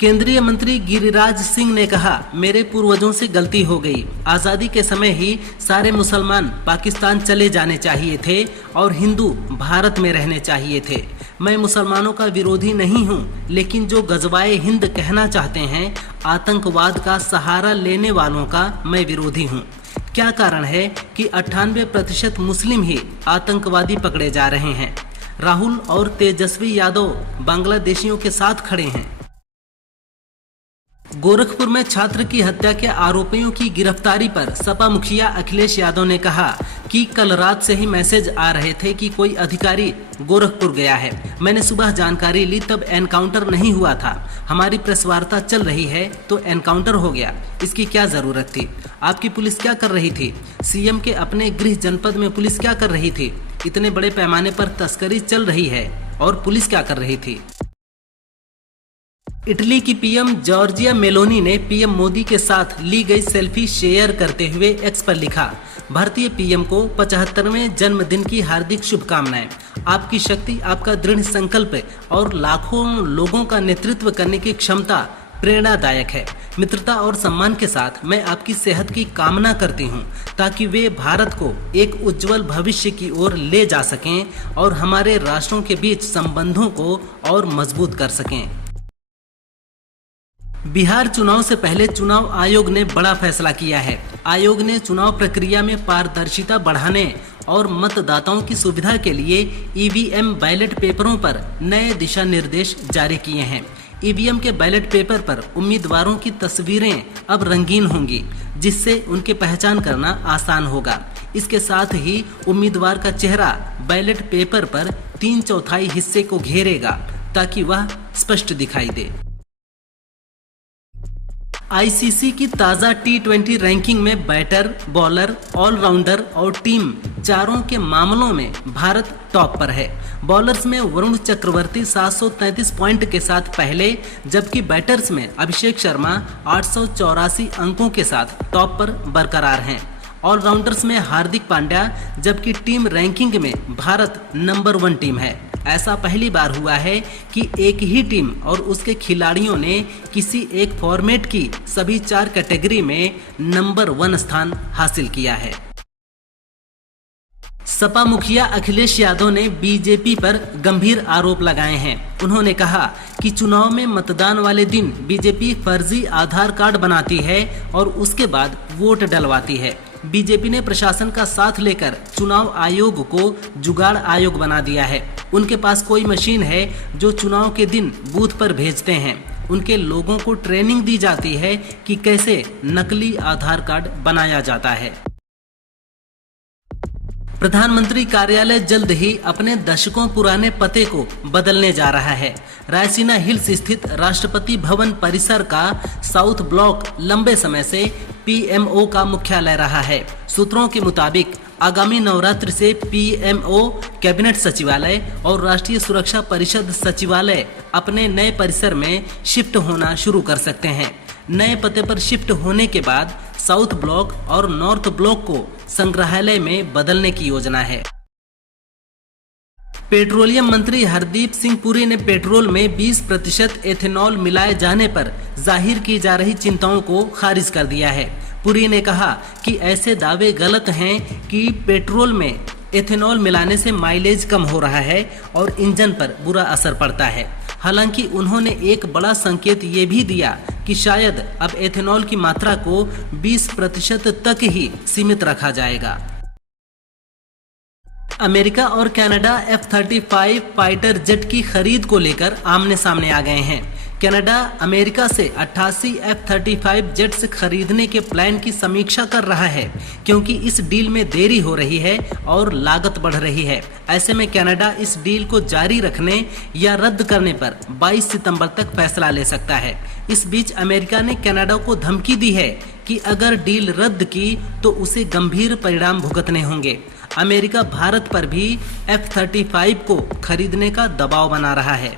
केंद्रीय मंत्री गिरिराज सिंह ने कहा, मेरे पूर्वजों से गलती हो गई। आज़ादी के समय ही सारे मुसलमान पाकिस्तान चले जाने चाहिए थे और हिंदू भारत में रहने चाहिए थे। मैं मुसलमानों का विरोधी नहीं हूं, लेकिन जो गजवाए हिंद कहना चाहते हैं, आतंकवाद का सहारा लेने वालों का मैं विरोधी हूं। क्या कारण है कि 98% मुस्लिम ही आतंकवादी पकड़े जा रहे हैं? राहुल और तेजस्वी यादव बांग्लादेशियों के साथ खड़े हैं। गोरखपुर में छात्र की हत्या के आरोपियों की गिरफ्तारी पर सपा मुखिया अखिलेश यादव ने कहा कि कल रात से ही मैसेज आ रहे थे कि कोई अधिकारी गोरखपुर गया है। मैंने सुबह जानकारी ली, तब एनकाउंटर नहीं हुआ था। हमारी प्रेस वार्ता चल रही है तो एनकाउंटर हो गया। इसकी क्या जरूरत थी? आपकी पुलिस क्या कर रही थी? सीएम के अपने गृह जनपद में पुलिस क्या कर रही थी? इतने बड़े पैमाने पर तस्करी चल रही है और पुलिस क्या कर रही थी? इटली की पीएम जॉर्जिया मेलोनी ने पीएम मोदी के साथ ली गई सेल्फी शेयर करते हुए एक्स पर लिखा, भारतीय पीएम को 75वें जन्मदिन की हार्दिक शुभकामनाएं। आपकी शक्ति, आपका दृढ़ संकल्प और लाखों लोगों का नेतृत्व करने की क्षमता प्रेरणादायक है। मित्रता और सम्मान के साथ मैं आपकी सेहत की कामना करती हूं, ताकि वे भारत को एक उज्जवल भविष्य की ओर ले जा सकें और हमारे राष्ट्रों के बीच संबंधों को और मजबूत कर सकें। बिहार चुनाव से पहले चुनाव आयोग ने बड़ा फैसला किया है। आयोग ने चुनाव प्रक्रिया में पारदर्शिता बढ़ाने और मतदाताओं की सुविधा के लिए ईवीएम बैलेट पेपरों पर नए दिशा निर्देश जारी किए हैं। ईवीएम के बैलेट पेपर पर उम्मीदवारों की तस्वीरें अब रंगीन होंगी, जिससे उनकी पहचान करना आसान होगा। इसके साथ ही उम्मीदवार का चेहरा बैलेट पेपर पर 3/4 हिस्से को घेरेगा, ताकि वह स्पष्ट दिखाई दे। आईसीसी की ताज़ा T20 रैंकिंग में बैटर, बॉलर, ऑलराउंडर और टीम चारों के मामलों में भारत टॉप पर है। बॉलर्स में वरुण चक्रवर्ती 733 पॉइंट के साथ पहले, जबकि बैटर्स में अभिषेक शर्मा 884 अंकों के साथ टॉप पर बरकरार हैं। ऑलराउंडर्स में हार्दिक पांड्या, जबकि टीम रैंकिंग में भारत नंबर 1 टीम है। ऐसा पहली बार हुआ है कि एक ही टीम और उसके खिलाड़ियों ने किसी एक फॉर्मेट की सभी 4 कैटेगरी में नंबर 1 स्थान हासिल किया है। सपा मुखिया अखिलेश यादव ने बीजेपी पर गंभीर आरोप लगाए हैं। उन्होंने कहा कि चुनाव में मतदान वाले दिन बीजेपी फर्जी आधार कार्ड बनाती है और उसके बाद वोट डलवाती है। बीजेपी ने प्रशासन का साथ लेकर चुनाव आयोग को जुगाड़ आयोग बना दिया है। उनके पास कोई मशीन है जो चुनाव के दिन बूथ पर भेजते हैं। उनके लोगों को ट्रेनिंग दी जाती है कि कैसे नकली आधार कार्ड बनाया जाता है। प्रधानमंत्री कार्यालय जल्द ही अपने दशकों पुराने पते को बदलने जा रहा है। रायसीना हिल्स स्थित राष्ट्रपति भवन परिसर का साउथ ब्लॉक लंबे समय से पीएमओ का मुख्यालय रहा है। सूत्रों के मुताबिक आगामी नवरात्र से पीएमओ, कैबिनेट सचिवालय और राष्ट्रीय सुरक्षा परिषद सचिवालय अपने नए परिसर में शिफ्ट होना शुरू कर सकते हैं। नए पते पर शिफ्ट होने के बाद साउथ ब्लॉक और नॉर्थ ब्लॉक को संग्रहालय में बदलने की योजना है। पेट्रोलियम मंत्री हरदीप सिंह पुरी ने पेट्रोल में 20% एथेनॉल मिलाए जाने पर जाहिर की जा रही चिंताओं को खारिज कर दिया है। पुरी ने कहा कि ऐसे दावे गलत हैं कि पेट्रोल में एथेनॉल मिलाने से माइलेज कम हो रहा है और इंजन पर बुरा असर पड़ता है। हालांकि उन्होंने एक बड़ा संकेत ये भी दिया कि शायद अब एथेनॉल की मात्रा को 20% तक ही सीमित रखा जाएगा। अमेरिका और कनाडा F-35 फाइटर जेट की खरीद को लेकर आमने सामने आ गए हैं। कनाडा अमेरिका से 88 F-35 जेट्स खरीदने के प्लान की समीक्षा कर रहा है, क्योंकि इस डील में देरी हो रही है और लागत बढ़ रही है। ऐसे में कनाडा इस डील को जारी रखने या रद्द करने पर 22 सितंबर तक फैसला ले सकता है। इस बीच अमेरिका ने कनाडा को धमकी दी है कि अगर डील रद्द की तो उसे गंभीर परिणाम भुगतने होंगे। अमेरिका भारत पर भी F-35 को खरीदने का दबाव बना रहा है।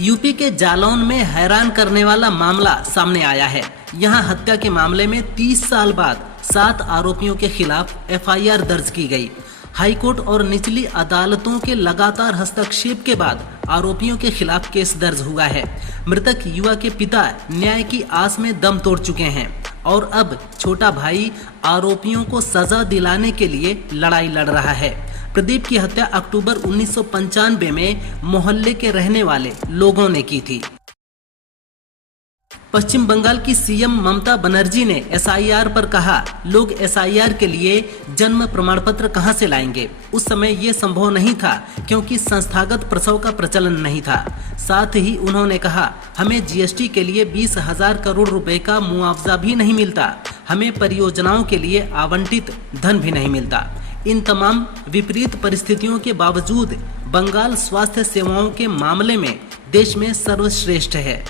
यूपी के जालौन में हैरान करने वाला मामला सामने आया है। यहां हत्या के मामले में 30 साल बाद 7 आरोपियों के खिलाफ एफआईआर दर्ज की गई। हाईकोर्ट और निचली अदालतों के लगातार हस्तक्षेप के बाद आरोपियों के खिलाफ केस दर्ज हुआ है। मृतक युवा के पिता न्याय की आस में दम तोड़ चुके हैं और अब छोटा भाई आरोपियों को सजा दिलाने के लिए लड़ाई लड़ रहा है। प्रदीप की हत्या अक्टूबर 1995 में मोहल्ले के रहने वाले लोगों ने की थी। पश्चिम बंगाल की सीएम ममता बनर्जी ने एसआईआर पर कहा, लोग एसआईआर के लिए जन्म प्रमाण पत्र कहां से लाएंगे। उस समय ये संभव नहीं था क्योंकि संस्थागत प्रसव का प्रचलन नहीं था। साथ ही उन्होंने कहा, हमें जीएसटी के लिए 20,000 करोड़ रुपए का मुआवजा भी नहीं मिलता, हमें परियोजनाओं के लिए आवंटित धन भी नहीं मिलता। इन तमाम विपरीत परिस्थितियों के बावजूद बंगाल स्वास्थ्य सेवाओं के मामले में देश में सर्वश्रेष्ठ है।